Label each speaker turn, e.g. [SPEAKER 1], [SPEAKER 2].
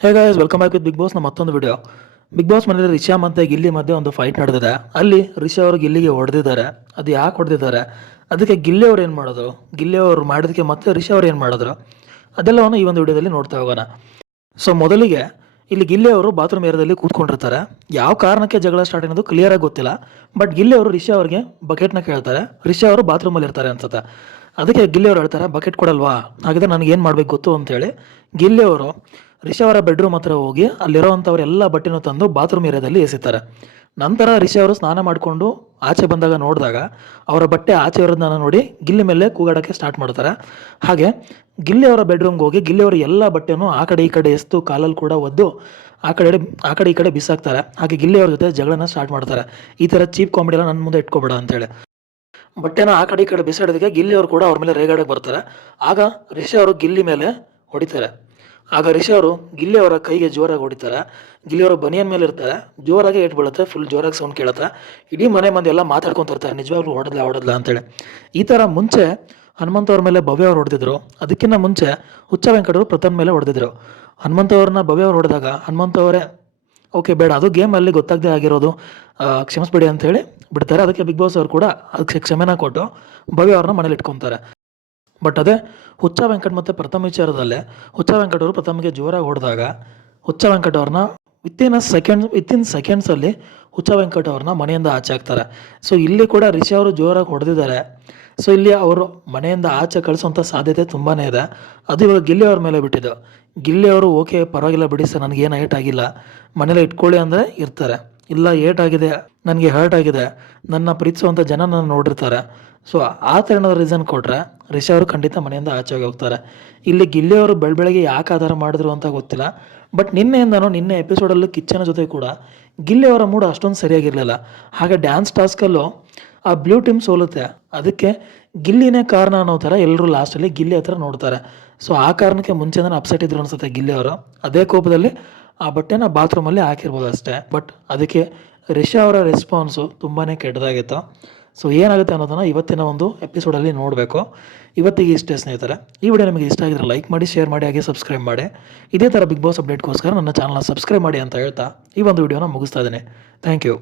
[SPEAKER 1] Hey guys welcome back with Bigg Boss ನಮ್ಮ ಮತ್ತೊಂದು video big boss ಮನೇಲಿ ರಿಷಾ ಮತ್ತು ಗಿಲ್ಲಿ ಮಧ್ಯೆ ಒಂದು ಫೈಟ್ ನಡೆದಿದೆ. ಅಲ್ಲಿ ರಿಷಾ ಅವರು ಗಿಲ್ಲಿಗೆ ಹೊಡೆದಿದ್ದಾರೆ. ಅದು ಯಾಕೆ ಹೊಡೆದಿದ್ದಾರೆ? ಅದಕ್ಕೆ ಗಿಲ್ಲಿ ಅವ್ರು ಏನು ಮಾಡೋದು ಗಿಲ್ಲಿ ಅವರು ಮಾಡೋದಕ್ಕೆ ಮತ್ತೆ ರಿಷಾ ಅವ್ರು ಏನು ಮಾಡಿದ್ರು? ಅದೆಲ್ಲವನ್ನು ಈ ಒಂದು ವಿಡಿಯೋದಲ್ಲಿ ನೋಡ್ತಾ ಹೋಗೋಣ. ಸೊ ಮೊದಲಿಗೆ ಇಲ್ಲಿ ಗಿಲ್ಲಿ ಅವರು ಬಾತ್ರೂಮ್ ಏರಿಯಾದಲ್ಲಿ ಕೂತ್ಕೊಂಡಿರ್ತಾರೆ. ಯಾವ ಕಾರಣಕ್ಕೆ ಜಗಳ ಸ್ಟಾರ್ಟ್ ಅನ್ನೋದು ಕ್ಲಿಯರ್ ಆಗಿ ಗೊತ್ತಿಲ್ಲ. ಬಟ್ ಗಿಲ್ಲಿ ಅವರು ರಿಷಾ ಅವ್ರಿಗೆ ಬಕೆಟ್ನ ಕೇಳ್ತಾರೆ. ರಿಷಾ ಅವರು ಬಾತ್ರೂಮಲ್ಲಿ ಇರ್ತಾರೆ ಅನ್ಸುತ್ತೆ. ಅದಕ್ಕೆ ಗಿಲ್ಲಿ ಅವರು ಹೇಳ್ತಾರೆ ಬಕೆಟ್ ಕೊಡಲ್ವಾ? ಹಾಗಿದ್ರೆ ನನಗೆ ಏನು ಮಾಡಬೇಕು ಗೊತ್ತು? ಅಂತೇಳಿ. ಗಿಲ್ಲಿ ಅವರು ರಿಷಾ ಅವರ ಬೆಡ್ರೂಮ್ ಹತ್ರ ಹೋಗಿ ಅಲ್ಲಿರೋವಂಥವರೆಲ್ಲ ಬಟ್ಟೆನೂ ತಂದು ಬಾತ್ರೂಮ್ ಏರಿಯಾದಲ್ಲಿ ಎಸಿತಾರೆ. ನಂತರ ರಿಷಿ ಅವರು ಸ್ನಾನ ಮಾಡಿಕೊಂಡು ಆಚೆ ಬಂದಾಗ ನೋಡಿದಾಗ ಅವರ ಬಟ್ಟೆ ಆಚೆ ಇರೋದನ್ನ ನೋಡಿ ಗಿಲ್ಲಿ ಮೇಲೆ ಕೂಗಾಡೋಕ್ಕೆ ಸ್ಟಾರ್ಟ್ ಮಾಡ್ತಾರೆ. ಹಾಗೆ ಗಿಲ್ಲಿ ಅವರ ಬೆಡ್ರೂಮ್ಗೆ ಹೋಗಿ ಗಿಲ್ಲಿ ಅವರ ಎಲ್ಲ ಬಟ್ಟೆನೂ ಆ ಕಡೆ ಈ ಕಡೆ ಎಸ್ತು, ಕಾಲಲ್ಲಿ ಕೂಡ ಒದ್ದು ಆ ಕಡೆ ಆ ಕಡೆ ಈ ಕಡೆ ಬಿಸಾಕ್ತಾರೆ. ಹಾಗೆ ಗಿಲ್ಲಿ ಅವ್ರ ಜೊತೆ ಜಗಳನ ಸ್ಟಾರ್ಟ್ ಮಾಡ್ತಾರೆ. ಈ ಥರ ಚೀಪ್ ಕಾಮಿಡಿ ಎಲ್ಲ ನನ್ನ ಮುಂದೆ ಇಟ್ಕೊಬೇಡ ಅಂತೇಳಿ. ಬಟ್ಟೆನ ಆ ಕಡೆ ಈ ಕಡೆ ಬಿಸಾಡೋದಕ್ಕೆ ಗಿಲ್ಲಿ ಅವರು ಕೂಡ ಅವ್ರ ಮೇಲೆ ರೇಗಾಡಕ್ಕೆ ಬರ್ತಾರೆ. ಆಗ ರಿಷಿ ಅವರು ಗಿಲ್ಲಿ ಮೇಲೆ ಹೊಡಿತಾರೆ. ಆಗ ರಿಷಿ ಅವರು ಗಿಲ್ಲಿ ಅವರ ಕೈಗೆ ಜೋರಾಗಿ ಹೊಡಿತಾರೆ. ಗಿಲ್ಲಿ ಅವರ ಬನಿಯನ್ ಮೇಲೆ ಇರ್ತಾರೆ. ಜೋರಾಗಿ ಏಟ್ ಬೀಳುತ್ತೆ ಫುಲ್ ಜೋರಾಗಿ ಸೌಂಡ್ ಕೇಳುತ್ತೆ. ಇಡೀ ಮನೆ ಮಂದಿ ಎಲ್ಲ ಮಾತಾಡ್ಕೊಂತಿರ್ತಾರೆ ನಿಜವಾಗ್ಲೂ ಹೊಡೆದ್ಲ ಹೊಡೆದ್ಲ ಅಂತೇಳಿ. ಈ ಥರ ಮುಂಚೆ ಹನುಮಂತ ಅವ್ರ ಮೇಲೆ ಭವ್ಯ ಅವ್ರು ಹೊಡೆದಿದ್ರು. ಅದಕ್ಕಿಂತ ಮುಂಚೆ ಹುಚ್ಚ ವೆಂಕಟರು ಪ್ರಥಮ್ ಮೇಲೆ ಹೊಡೆದಿದ್ರು. ಹನುಮಂತ ಅವ್ರನ್ನ ಭವ್ಯ ಅವ್ರು ಹೊಡೆದಾಗ ಹನುಮಂತ ಅವರೇ ಓಕೆ ಬೇಡ, ಅದು ಗೇಮಲ್ಲಿ ಗೊತ್ತಾಗದೆ ಆಗಿರೋದು ಕ್ಷಮಿಸ್ಬೇಡಿ ಅಂತ ಹೇಳಿ ಬಿಡ್ತಾರೆ. ಅದಕ್ಕೆ ಬಿಗ್ ಬಾಸ್ ಅವರು ಕೂಡ ಅದಕ್ಕೆ ಕ್ಷಮೆನ ಕೊಟ್ಟು ಭವ್ಯ ಅವ್ರನ್ನ ಮನೇಲಿ ಇಟ್ಕೊತಾರೆ. ಬಟ್ ಅದೇ ಹುಚ್ಚ ವೆಂಕಟ್ ಮತ್ತು ಪ್ರಥಮ ವಿಚಾರದಲ್ಲೇ ಹುಚ್ಚ ವೆಂಕಟ್ ಅವರು ಪ್ರಥಮಿಗೆ ಜೋರಾಗಿ ಹೊಡೆದಾಗ, ಹುಚ್ಚ ವೆಂಕಟ್ ಅವ್ರನ್ನ ವಿತಿನ್ ಅ ಸೆಕೆಂಡ್ ವಿತಿನ್ ಸೆಕೆಂಡ್ಸಲ್ಲಿ ಹುಚ್ಚ ವೆಂಕಟ್ ಅವ್ರನ್ನ ಮನೆಯಿಂದ ಆಚೆ ಹಾಕ್ತಾರೆ. ಸೊ ಇಲ್ಲಿ ಕೂಡ ರಿಷಿ ಅವರು ಜೋರಾಗಿ ಹೊಡೆದಿದ್ದಾರೆ. ಸೊ ಇಲ್ಲಿ ಅವರು ಮನೆಯಿಂದ ಆಚೆ ಕಳಿಸೋಂಥ ಸಾಧ್ಯತೆ ತುಂಬಾ ಇದೆ. ಅದು ಇವಾಗ ಗಿಲ್ಲಿ ಅವ್ರ ಮೇಲೆ ಬಿಟ್ಟಿದ್ದು. ಗಿಲ್ಲಿ ಅವರು, ಓಕೆ, ಪರವಾಗಿಲ್ಲ ಬಿಡಿ ಸರ್ ನನಗೇನು ಐಟ್ ಆಗಿಲ್ಲ. ಮನೇಲಿ ಇಟ್ಕೊಳ್ಳಿ ಅಂದರೆ ಇರ್ತಾರೆ. ಇಲ್ಲ ಏಟ್ ಆಗಿದೆ ನನಗೆ ಹರ್ಟ್ ಆಗಿದೆ, ನನ್ನ ಪ್ರೀತಿಸುವಂಥ ಜನ ನನ್ನ ನೋಡಿರ್ತಾರೆ. ಸೊ ಆ ಥರ ರೀಸನ್ ಕೊಟ್ಟರೆ ರಿಷಾ ಅವರು ಖಂಡಿತ ಮನೆಯಿಂದ ಆಚೆ ಹೋಗಿ ಹೋಗ್ತಾರೆ ಇಲ್ಲಿ ಗಿಲ್ಲಿ ಅವರು ಬೆಳ ಬೆಳಗ್ಗೆ ಯಾಕೆ ಆಧಾರ ಮಾಡಿದ್ರು ಅಂತ ಗೊತ್ತಿಲ್ಲ ಬಟ್ ನಿನ್ನೆಯಿಂದನೂ ನಿನ್ನೆ ಎಪಿಸೋಡಲ್ಲೂ ಕಿಚ್ಚನ ಜೊತೆ ಕೂಡ ಗಿಲ್ಲಿ ಅವರ ಮೂಡ್ ಅಷ್ಟೊಂದು ಸರಿಯಾಗಿರಲಿಲ್ಲ. ಹಾಗೆ ಡ್ಯಾನ್ಸ್ ಟಾಸ್ಕಲ್ಲೂ ಆ ಬ್ಲೂ ಟೀಮ್ ಸೋಲುತ್ತೆ. ಅದಕ್ಕೆ ಗಿಲ್ಲಿನೇ ಕಾರಣ ಅನ್ನೋ ಥರ ಎಲ್ಲರೂ ಲಾಸ್ಟಲ್ಲಿ ಗಿಲ್ಲಿ ಹತ್ರ ನೋಡ್ತಾರೆ. ಸೊ ಆ ಕಾರಣಕ್ಕೆ ಮುಂಚೆನೇ ಅಪ್ಸೆಟ್ ಇದ್ರು ಅನ್ಸುತ್ತೆ ಗಿಲ್ಲಿ ಅವರು. ಅದೇ ಕೋಪದಲ್ಲಿ ಆ ಬಟ್ಟೆನ ಬಾತ್ರೂಮಲ್ಲಿ ಹಾಕಿರ್ಬೋದು ಅಷ್ಟೇ. ಬಟ್ ಅದಕ್ಕೆ ರಿಷಾ ಅವರ ರೆಸ್ಪಾನ್ಸು ತುಂಬಾ ಕೆಟ್ಟದಾಗಿತ್ತು. ಸೊ ಏನಾಗುತ್ತೆ ಅನ್ನೋದನ್ನು ಇವತ್ತಿನ ಒಂದು ಎಪಿಸೋಡಲ್ಲಿ ನೋಡಬೇಕು. ಇವತ್ತಿಗೆ ಇಷ್ಟೇ ಸ್ನೇಹಿತರೆ. ಈ ವಿಡಿಯೋ ನಿಮಗೆ ಇಷ್ಟ ಆಗಿದ್ರೆ ಲೈಕ್ ಮಾಡಿ ಶೇರ್ ಮಾಡಿ, ಹಾಗೆ ಸಬ್ಸ್ಕ್ರೈಬ್ ಮಾಡಿ. ಇದೇ ಥರ ಬಿಗ್ ಬಾಸ್ ಅಪ್ಡೇಟ್ಗೋಸ್ಕರ ನನ್ನ ಚಾನಲ್ನ ಸಬ್ಸ್ಕ್ರೈಬ್ ಮಾಡಿ ಅಂತ ಹೇಳ್ತಾ ಈ ಒಂದು ವಿಡಿಯೋನ ಮುಗಿಸ್ತಾ ಇದ್ದೀನಿ. Thank you